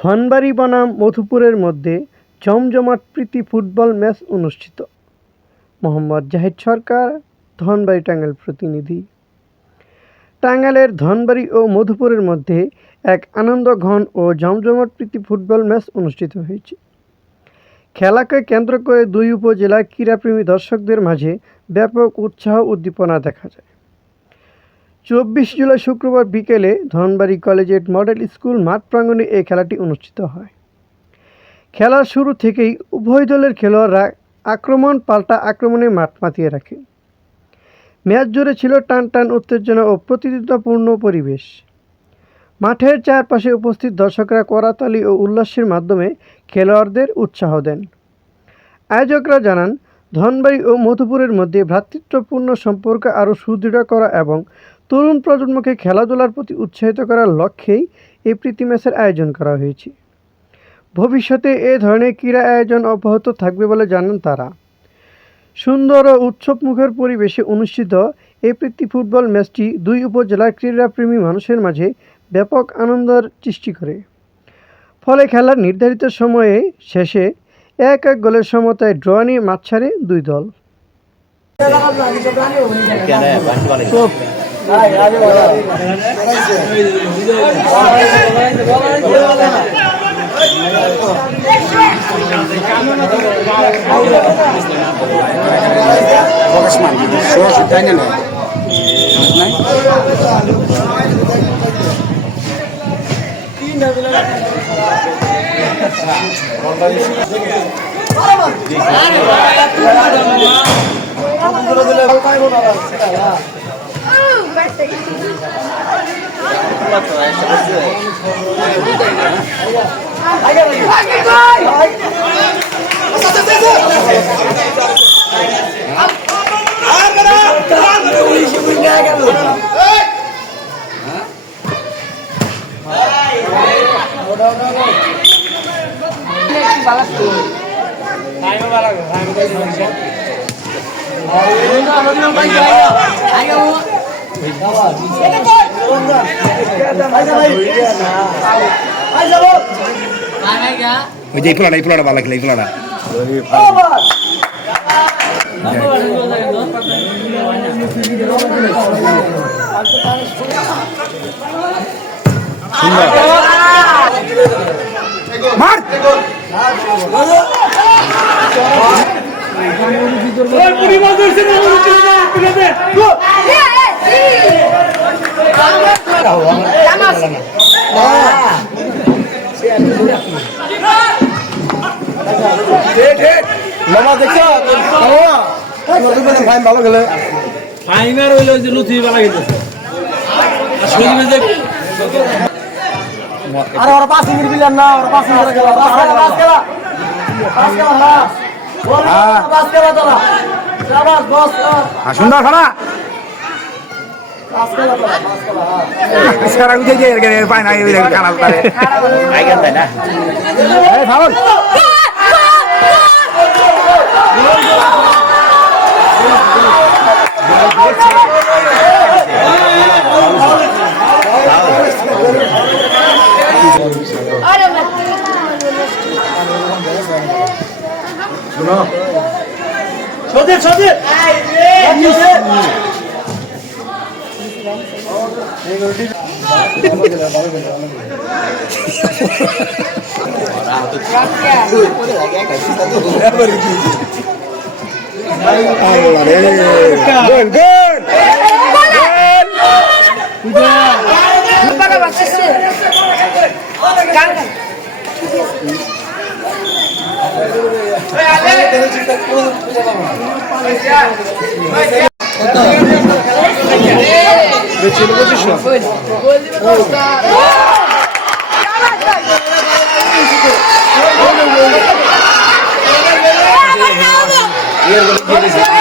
ধনবাড়ী বনাম মধুপুরের মধ্যে জমজমাট প্রীতি ফুটবল ম্যাচ অনুষ্ঠিত। মোহাম্মদ জাহিদ সরকার, ধনবাড়ী টাঙ্গাইল প্রতিনিধি। টাঙ্গাইলের ধনবাড়ী ও মধুপুরের মধ্যে এক আনন্দঘন ও জমজমাট প্রীতি ফুটবল ম্যাচ অনুষ্ঠিত হয়েছে। খেলাকে কেন্দ্র করে দুই উপজেলার ক্রীড়াপ্রেমী দর্শকদের মাঝে ব্যাপক উৎসাহ উদ্দীপনা দেখা যায়। 24 জুলাই শুক্রবার বিকেলে ধনবাড়ী কলেজিয়েট মডেল স্কুল মাঠ প্রাঙ্গণে এই খেলাটি অনুষ্ঠিত হয়। খেলার শুরু থেকেই উভয় দলের খেলোয়াড়রা আক্রমণ পাল্টা আক্রমণে মাঠ মাতিয়ে রাখে। ম্যাচ জুড়ে ছিল টান টান উত্তেজনা ও প্রতিদ্বন্দ্বিতাপূর্ণ পরিবেশ। মাঠের চারপাশে উপস্থিত দর্শকরা করাতালি ও উল্লাসের মাধ্যমে খেলোয়াড়দের উৎসাহ দেন। আয়োজকরা জানান, ধনবাড়ী ও মধুপুরের মধ্যে ভ্রাতৃত্বপূর্ণ সম্পর্ক আরও সুদৃঢ় করা এবং তরুণ প্রজন্মকে খেলাধুলার প্রতি উৎসাহিত করার লক্ষ্যেই এই প্রীতি ম্যাচের আয়োজন করা হয়েছে। ভবিষ্যতে এ ধরনের ক্রীড়া আয়োজন অব্যাহত থাকবে বলে জানান তারা। সুন্দর ও উৎসবমুখর পরিবেশে অনুষ্ঠিত এই প্রীতি ফুটবল ম্যাচটি দুই উপজেলার ক্রীড়াপ্রেমী মানুষের মাঝে ব্যাপক আনন্দের সৃষ্টি করে। ফলে খেলার নির্ধারিত সময়ে শেষে 1-1 গোলের সমতায় ড্র নিয়ে মাঠ ছাড়ে দুই দল। এই ফুলাটা ভালো লাগলে এই ফুলাটা ভালো গেলে ফাইনাল হইলো যে লুচি ভালো গেছে আর ওরা 5 মিনিট দিলেন না, ওরা 5 মিনিট খেলা পাস খেলা সুন্দর খেলা সারা উঠে গিয়ে পায় না খারাপ তাই না ভালো সদীপ সদীপ Iya,